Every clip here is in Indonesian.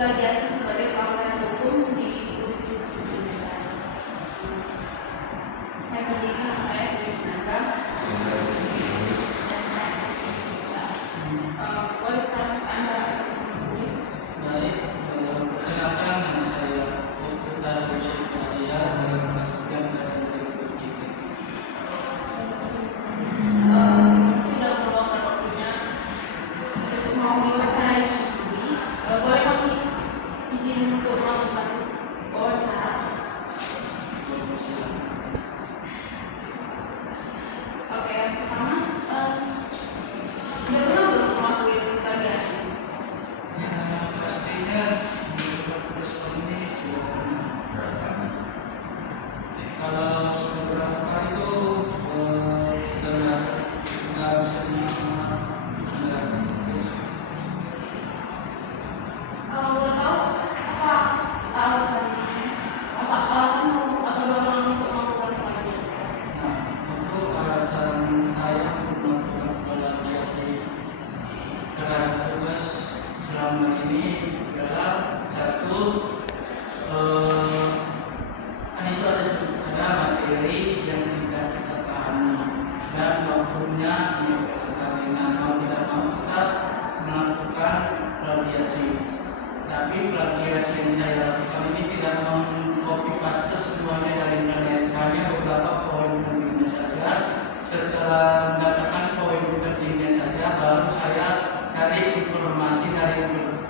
plagiasi sebagai pelanggaran hukum di Universitas Indonesia. Saya sendiri, nama saya Dewi Sinaga. Boleh sekarang Anda? Baik, perkenalkan nama saya Putra Yusuf Nadia dari Penasihat dan Berikutnya. Terima kasih sudah meluangkan waktunya untuk mau diwawancarai sendiri. Boleh kami izin untuk melakukan wawancara? Oke, yang pertama, udah pernah belum ngelakuin plagiasi? Ya, pastinya tugas ini sudah pernah. Kalau beberapa kali itu nggak bisa diandalkan. Kalau boleh tahu, apa alasanmu atau dorongan untuk melakukan plagiat? Nah, untuk alasan saya untuk melakukan plagiasi terhadap tugas selama ini adalah satu, kan itu ada materi yang tidak kita pahami dan waktunya mepet sekali. Nah, mau tidak mau kita melakukan plagiasi. Tapi plagiasi yang saya lakukan ini tidak mengcopy paste semuanya dari internet, hanya beberapa poin pentingnya saja. Setelah mendapatkan poin pentingnya saja, baru saya cari informasi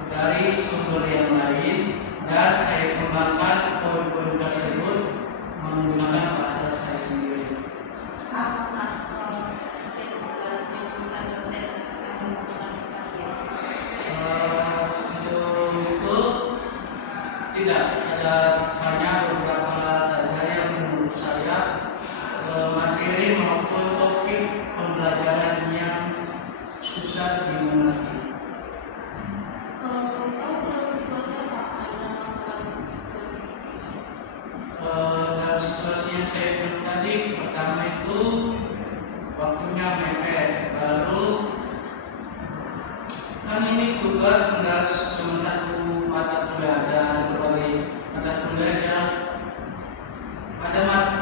dari sumber yang lain dan saya kembangkan poin-poin tersebut menggunakan bahasa saya sendiri. Apakah setiap tugas yang bukan dosen yang melakukan plagiasi? Untuk itu tidak ada, hanya beberapa saja yang menurut saya materi maupun topik pembelajaran yang susah dimengerti. Kalau boleh tahu dalam situasi apa Anda melakukan plagiasi? Dalam situasi yang saya bilang tadi, pertama itu waktunya mepet, baru kan ini tugas nggak cuma satu mata kuliah aja, ada berbagai mata kuliah yang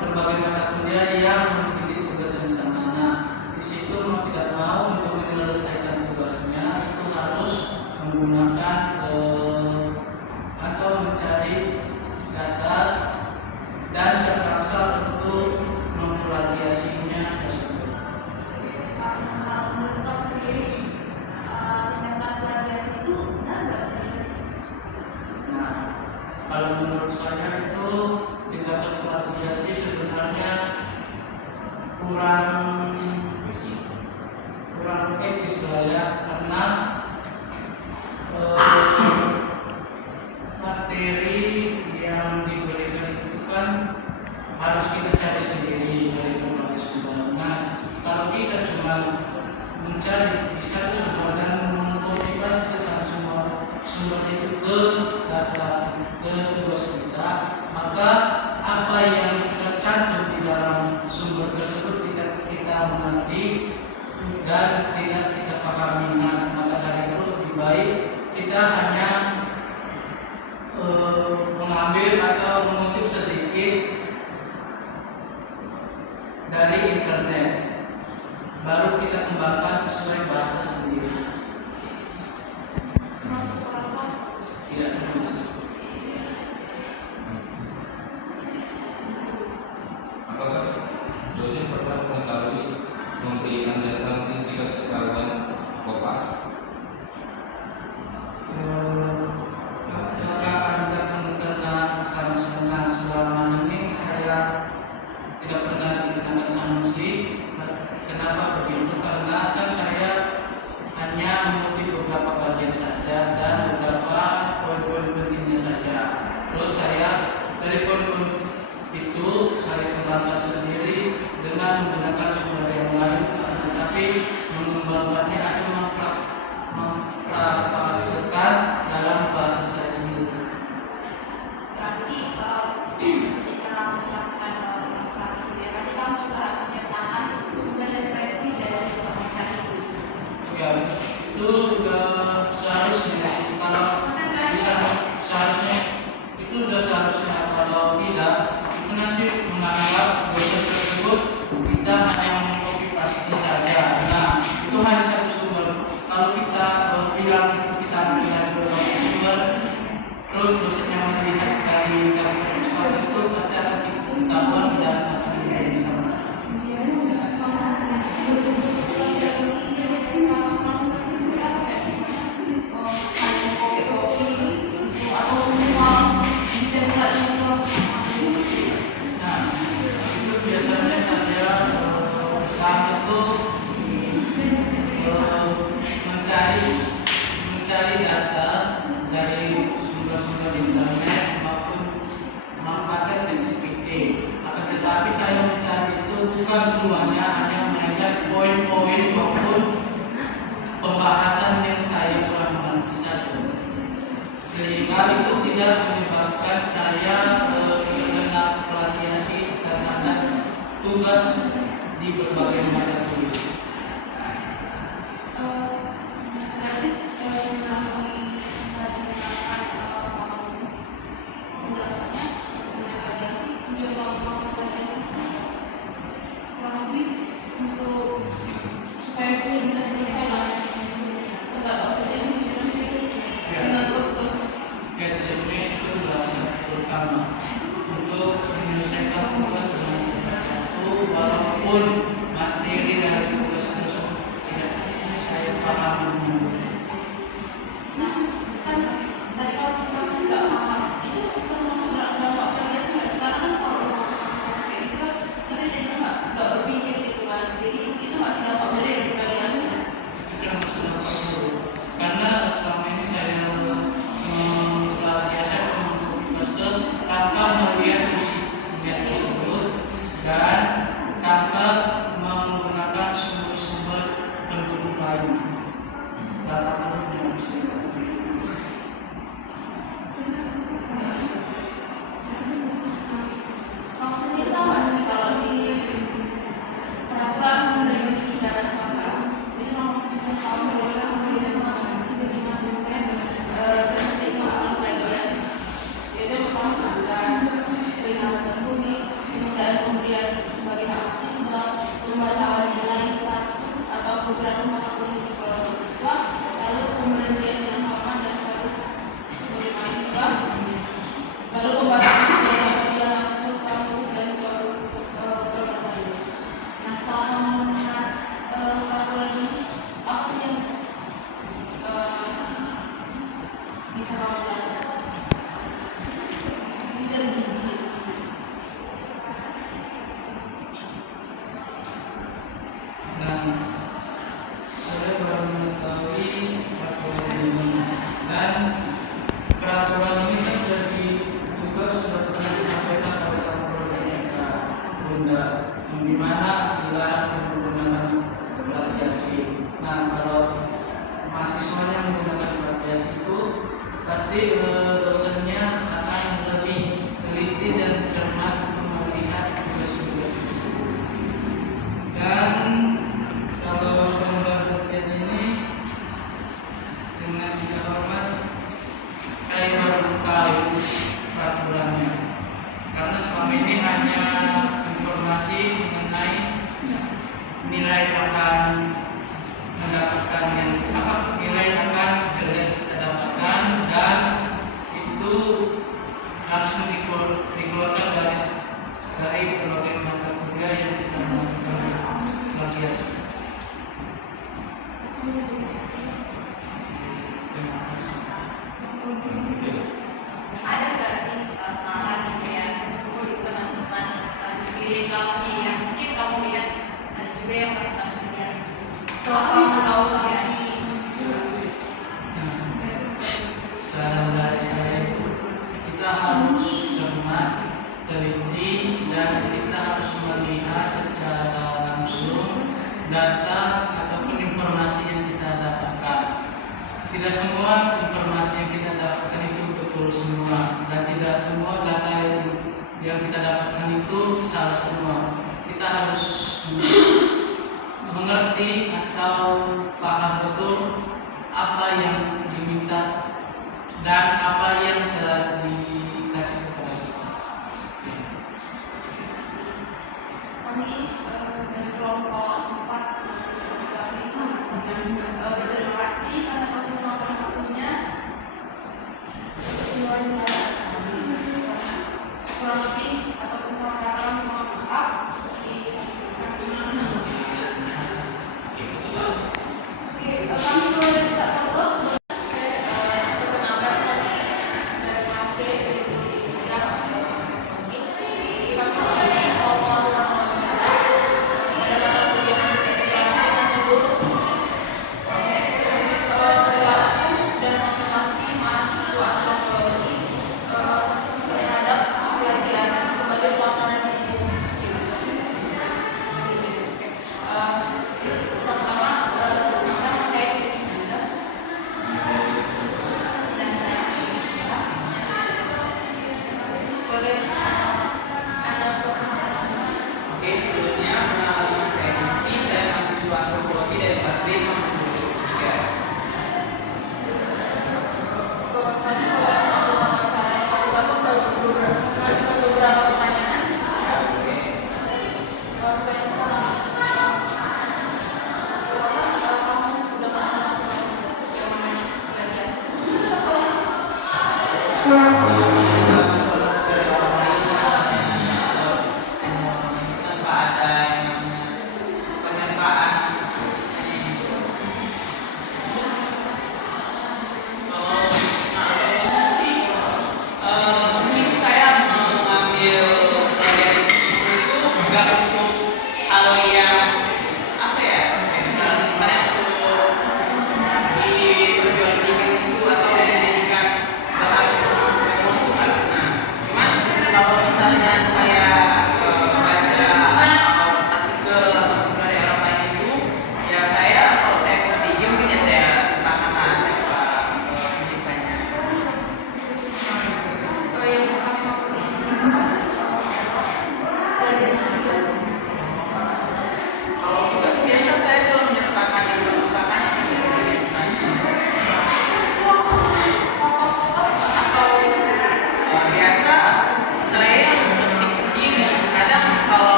berbagai mata kuliah yang memiliki tugas yang sama. Nah, di situ mau tidak mau untuk menyelesaikan tugasnya itu harus menggunakan atau mencari data dan terpaksa untuk memplagiasinya tersebut. Kalau menurut kamu sendiri, tindakan plagiasi itu benar nggak sih? Nah, kalau menurut saya itu tindakan plagiasi sebenarnya kurang etis lah ya, karena materi yang diberikan itu kan harus kita cari sendiri dari berbagai sumber. Nah, kalau kita cuma mencari di satu sumber dan mengcopy pastekan semua sumber itu ke data ke tugas kita, maka apa yang tercantum di dalam sumber tersebut tidak kita mengerti dan tidak kita pahami. Nah, maka dari itu lebih baik kita hanya mengambil atau mengutip sedikit dari internet, baru kita kembangkan sesuai bahasa sendiri. Masuk parafrase? Tidak termasuk. Apakah dosen pernah mengetahui memberikan sanksi jika ketahuan kopas? Apakah Anda pernah kena sanksi? Nah, selama ini saya tidak pernah dikenakan sanksi. Kenapa begitu? Karena kan saya hanya mengutip beberapa bagian saja dan beberapa poin-poin pentingnya saja. Terus saya dari poin-poin itu saya kembangkan sendiri dengan menggunakan sumber yang lain, tetapi mengembangkannya atau memparafrasekan dalam bahasa saya sendiri. Berarti ketika kamu melakukan parafrase itu ya, berarti kamu juga harus menyertakan sumber referensi dari yang kamu cari itu. Ya, itu juga seharusnya sih, kalau bisa mencari data dari sumber-sumber internet maupun memanfaatkan ChatGPT. Akan tetapi saya mencari itu bukan semuanya, hanya mengajar poin-poin maupun pembahasan yang saya kurang mengerti saja, sehingga itu tidak menyebabkan saya terkena plagiasi terhadap tugas di berbagai mata kuliah. Berarti setelah kami tadi mengatakan penjelasannya mengenai plagiasi, mencoba melakukan plagiasi kurang lebih untuk supaya itu bisa selesai lah. Enggak tahu kemudian itu dengan kos-kos. GTP itu adalah satu utama untuk menyelesaikan tugas dengan waktu, walaupun materi dari tugas tersebut tidak saya paham. Nah, kan tadi kalau kita nggak paham, itu termasuk dampak plagiasi nggak? Sekarang kan kalau mau sama-sama saya itu kan kita jadi nggak berpikir gitu kan. Jadi itu masih dampak dari plagiasi. Itu tidak sudah perlu, karena selama ini saya plagiasi untuk tugas itu tanpa melihat isi tersebut dan tanpa menggunakan sumber-sumber pendukung lain. Data pendukung yang bisa Kamu sendiri tahu nggak sih kalau di peraturan Menteri Pendidikan Nasional itu nomor 17 tahun 2010 itu mengatur sanksi bagi mahasiswa yang terbukti melakukan plagiat. Itu yang pertama adalah peringatan tertulis, penundaan pemberian sebagai hak mahasiswa, pembatalan nilai satu atau beberapa mata kuliah di sekolah mahasiswa, lalu pemberhentian dengan hormat dan status sebagai mahasiswa, lalu pembatalan biaya apabila mahasiswa setelah lulus dari suatu program lainnya. Nah, setelah kamu mendengar peraturan ini, apa sih yang bisa kamu jelaskan? Ini dari biji. dan saya baru mengetahui peraturan ini, dan peraturan ini kan sudah pernah disampaikan oleh Kapolda kita Bunda, yang dimana dilarang menggunakan plagiasi. Nah, kalau mahasiswanya menggunakan plagiasi itu pasti dosennya akan lebih teliti dan cermat melihat tugas-tugas tersebut. Dan kalau pembuat podcast ini dengan kita hormat, saya baru tahu peraturannya, karena selama ini hanya informasi mengenai nilai akan mendapatkan nilai akan kita dapatkan, dan itu langsung dikeluarkan dari berbagai mata kuliah yang kita melakukan plagiasi. Terima kasih. Ada nggak sih saran gitu ya untuk teman-teman di sekeliling kamu nih yang mungkin kamu lihat ada juga yang tentang plagiasi. Setelah kamu tahu sih Saran dari saya itu kita harus cermat, teliti, dan kita harus melihat secara langsung data ataupun informasi yang kita dapatkan. Tidak semua informasi yang kita dapatkan itu betul semua, dan tidak semua data yang kita dapatkan itu salah semua. Kita harus mengerti atau paham betul apa yang diminta dan apa yang telah dikasih kepada kita. Kami dari kelompok 4 kami sangat-sangat berterima kasih karena telah meluangkan waktunya untuk diwawancara kami. Kurang lebih ataupun salah kata mohon maaf. Terima kasih. Oke, kami boleh buka foto sebenarnya. Perkenalkan kami dari kelas C dari 2023. Kami di sini mau melakukan wawancara pada mata kuliah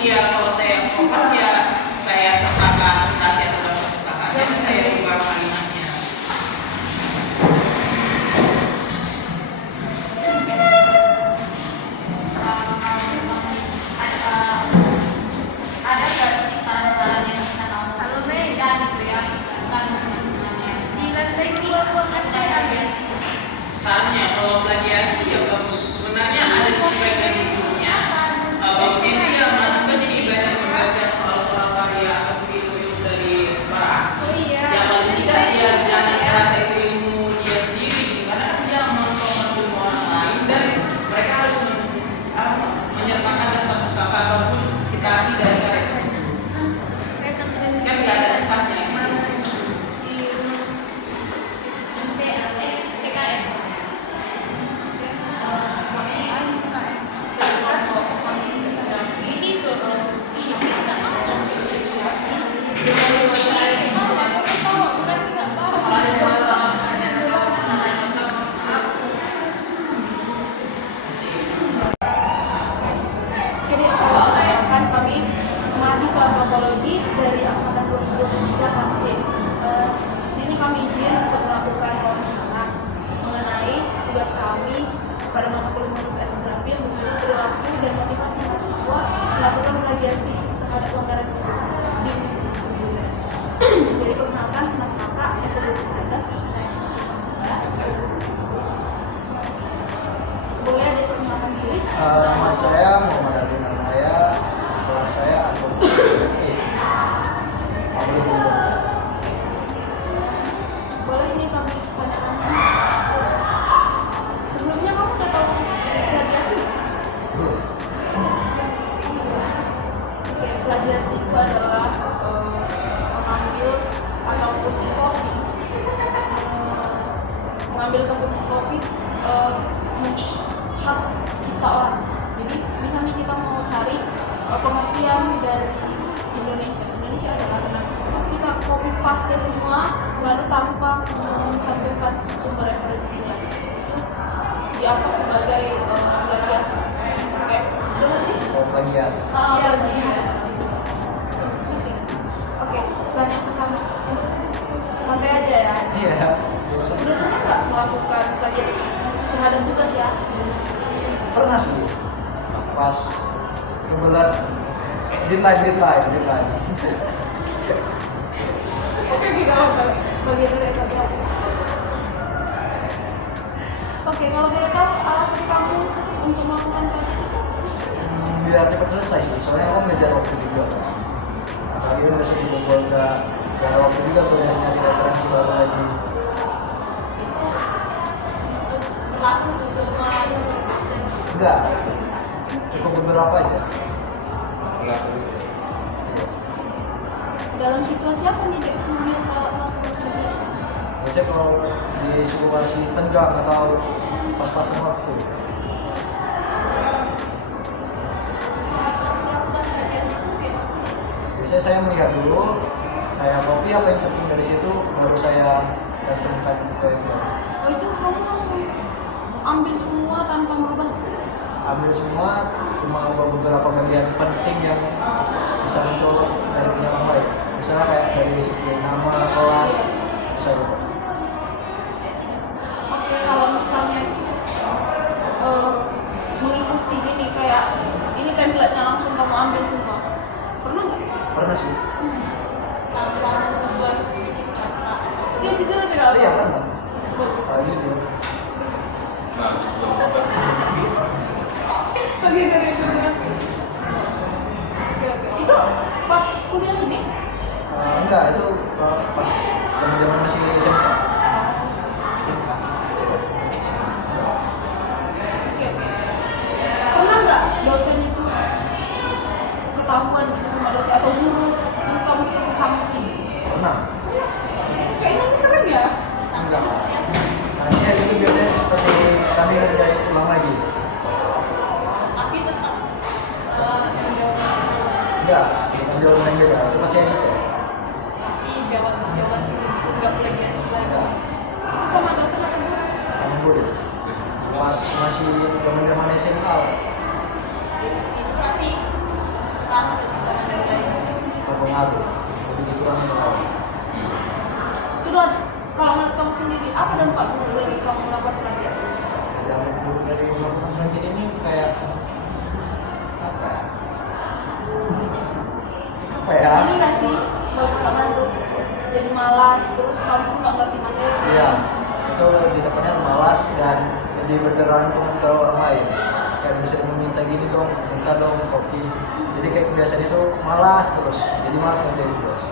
dia kalau saya kopas ya saya sertakan citasi atau dapat usaha dan saya ubah kalimatnya. Ada nggak sih saran-saran yang bisa kamu berikan gitu ya silakan teman-temannya di selesai keluar-keluarkan kayak Sarannya kalau plagiasi ya bagus. Sebenarnya ada sisi baik dan buruknya. Bagusnya itu ya mahasiswa jadi banyak membaca soal-soal karya atau ilmu dari para ahli. Ya paling tidak ya jangan merasa itu ilmu dia sendiri gitu. Karena kan dia mencontoh ilmu orang lain dan mereka harus menyertakan daftar pustaka ataupun citasi dari karya tersebut. Kan nggak ada susahnya gitu. PKS Jadi kan kami mahasiswa antropologi dari angkatan 2023 kelas C. Di sini kami izin untuk melakukan wawancara mengenai tugas kami pada mata kuliah etnografi yang berjudul perilaku dan motivasi mahasiswa melakukan plagiasi terhadap pelanggaran hukum di Universitas Budaya. Jadi perkenalkan nama kakak yang boleh diperkenalkan diri. Nama saya Muhammad Abdul Naya, kelas saya antropologi. Boleh ini kami tanyakan. Sebelumnya kamu udah tahu plagiasi? Oke, plagiasi itu adalah mengambil ataupun mengcopy, mengambil ataupun mengcopy hak cipta orang. Jadi misalnya kita mau cari pengertian dari Indonesia adalah untuk kita copy paste semua lalu tanpa mencantumkan sumber referensinya, itu dianggap sebagai plagiasi. Oke, udah ngerti? Plagiat. Plagiat. Oke, dan yang pertama santai aja ya. Iya. Udah pernah nggak melakukan plagiat terhadap tugas ya? Pernah sih. Pas kebetulan deadline. Oke, kita bagian dari satu hati. Oke, kalau boleh tahu alasan kamu untuk melakukan plagiat itu apa sih? Biar cepat selesai sih. Soalnya aku ngejar waktu juga. Akhirnya besok juga gue udah ada waktu juga buat nyari referensi baru lagi. Itu untuk berlaku ke semua dosen. Enggak. Cukup beberapa aja. Pelaku Dalam situasi apa nih Dek? Kamu biasa melakukan plagiat? Biasanya kalau di situasi tegang atau pas-pasan waktu. Melakukan plagiat itu gimana? Biasanya saya melihat dulu, saya copy apa yang penting dari situ, baru saya cantumkan ke yang baru. Oh, itu kamu langsung ambil semua tanpa merubah? Ambil semua, cuma beberapa bagian penting yang bisa mencolok dari penyampaian baik. Misalnya kayak dari segi nama, kelas, itu saya lupa. Oke, kalau misalnya mengikuti gini kayak ini template-nya langsung kamu ambil semua, pernah nggak? Pernah sih. tanpa merubah sedikit kata Dia jujur aja kalau Iya pernah. Apalagi dulu. bagus bagus. bagian dari itu ya. Itu pas kuliah ini? Enggak, itu pas zaman masih SMK. Oke. Pernah nggak dosen itu ketahuan gitu sama dosen atau guru terus kamu dikasih sanksi gitu? Pernah. Kayaknya ini sering ya? Enggak. Saya itu biasanya seperti kami ngerjain ulang lagi. tapi tetap jawaban sama Enggak, bukan jawaban yang beda. Itu pasti yang itu. tapi jawaban sendiri itu nggak plagiasi lagi Itu sama dosen atau guru? Sama guru. Pas masih zaman SMA. itu berarti karena berpengaruh. Begitu kan tahu. Itu doang. Kalau menurut kamu sendiri, apa dampak buruk dari kamu melakukan plagiat? Yang buruk dari melakukan plagiat ini kayak apa ya? Apa ya? Ini nggak sih bagi kamu tuh jadi malas, terus kamu tuh nggak ngerti materi. Iya, itu di tempatnya malas dan lebih bergantung ke orang lain. Kayak bisa meminta gini dong, minta dong kopi. Jadi kayak kebiasaan itu malas terus, jadi malas ngerjain bos.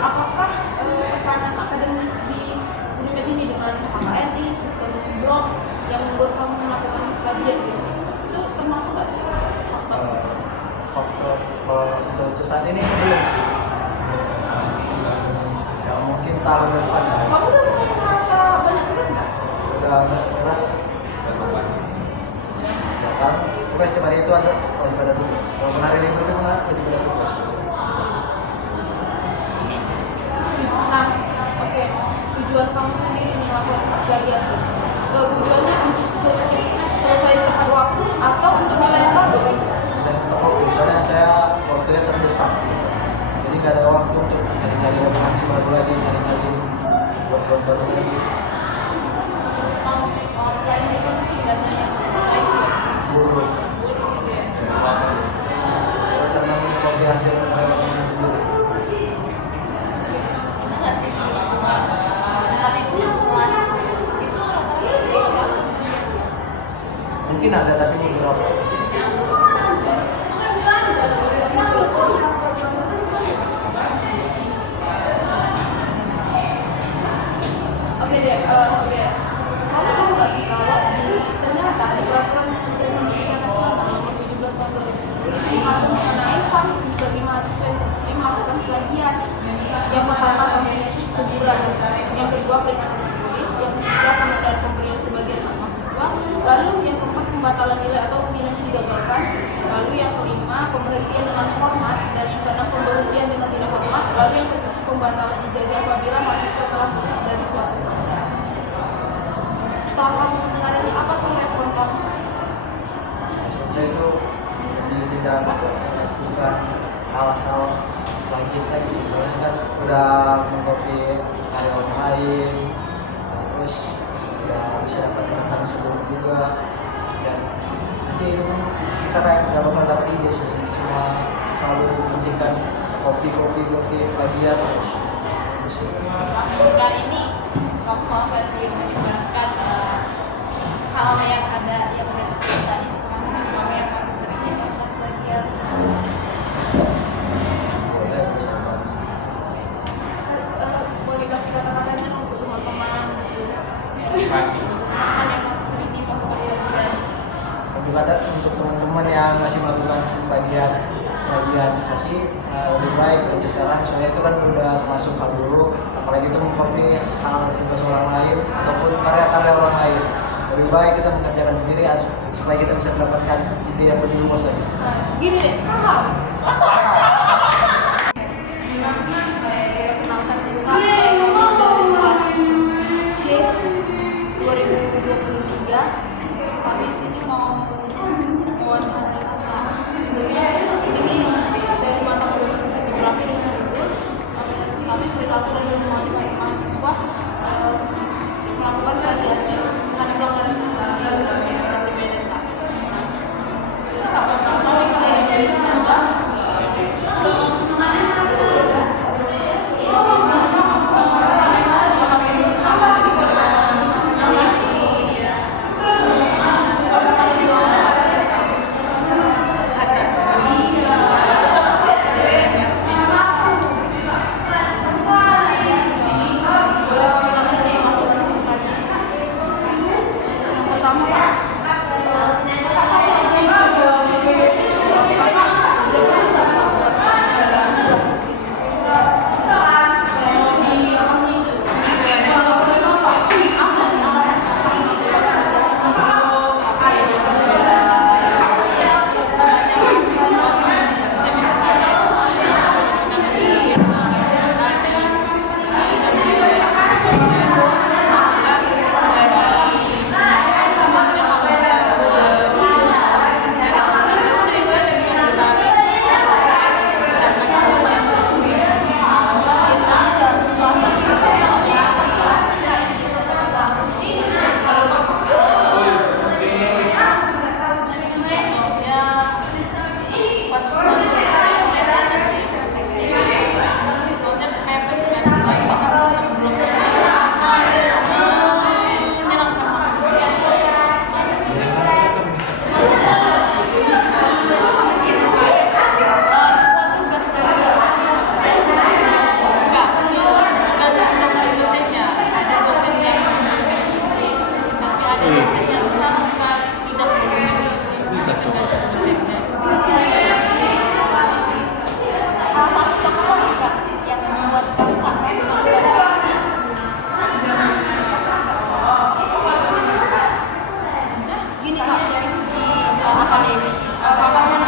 Apakah tekanan akademis di Unimed ini dengan KKNI, sistem blog yang membuat kamu melakukan plagiat gitu, itu termasuk nggak sih faktor? Faktor untuk saat ini belum sih. Ya mungkin tahun depan ya. Kamu udah mulai merasa banyak tugas nggak? Udah merasa. Ya kan, tugas setiap hari itu ada wajib ada tugas. Kalau hari libur itu mana wajib ada tugas. Nah, oke. Tujuan kamu sendiri melakukan plagiasi, tujuannya untuk selesai tepat waktu atau untuk nilai yang bagus? Saya fokus, soalnya saya waktunya terdesak. Jadi nggak ada waktu untuk nyari-nyari referensi baru lagi, nyari-nyari buat baru lagi. Plagiat itu tindakan yang baik. Buruk. Karena mengkopi hasil referensi sendiri. Enggak sih saat itu yang sekelas itu rata-rata sih berapa sih? Mungkin ada tapi beberapa. Oke deh, oke. Kamu tahu nggak sih kalau ternyata di peraturan Menteri Pendidikan Nasional nomor 17 tahun 2010 mengatur mengenai sanksi bagi mahasiswa yang terbukti melakukan plagiat. Yang pertama sanksinya itu teguran, yang kedua peringatan tertulis, yang ketiga penundaan pemberian sebagian hak mahasiswa, lalu yang keempat pembatalan nilai atau nilainya digagalkan, lalu yang kelima pemberhentian dengan hormat, dan yang keenam pemberhentian dengan tidak hormat, lalu yang ketujuh pembatalan ijazah apabila mahasiswa telah lulus dari suatu mata. Setelah kamu mendengar ini, apa sih respon kamu? Respon saya itu tidak bukan hal-hal lanjut lagi sih, soalnya kan udah mengkopi karya orang lain, terus ya bisa dapat sanksi buruk juga, dan nanti itu kita kayak nggak bakal dapat ide sih, semua selalu mementingkan kopi plagiat terus. Jika ini kamu mau nggak sih menyebarkan hal yang ada yang udah terjadi kamu yang masih sering melakukan plagiat? Boleh bisa bagus. Boleh kasih kata-katanya untuk teman-teman gitu. Masih. Hal yang masih sering dilakukan plagiat. Untuk kata untuk teman-teman yang masih melakukan plagiatisasi, lebih baik dari sekarang, soalnya itu kan udah masuk hal buruk, apalagi itu mengkopi hal tugas orang lain ataupun karya-karya orang lain. Lebih baik kita mengerjakan sendiri supaya kita bisa mendapatkan ide yang lebih luas lagi. Nah, gini deh, paham? Dari kelas C 2023, kami di sini mau wawancara. Sebelumnya ini dari mata kuliah geografi dengan judul kami berlakukan dan memotivasi mahasiswa melakukan plagiasi terhadap pelanggaran di sistem di Medenta. Kita nggak mau dikasih dari sini enggak? dari segi akademis. Kakaknya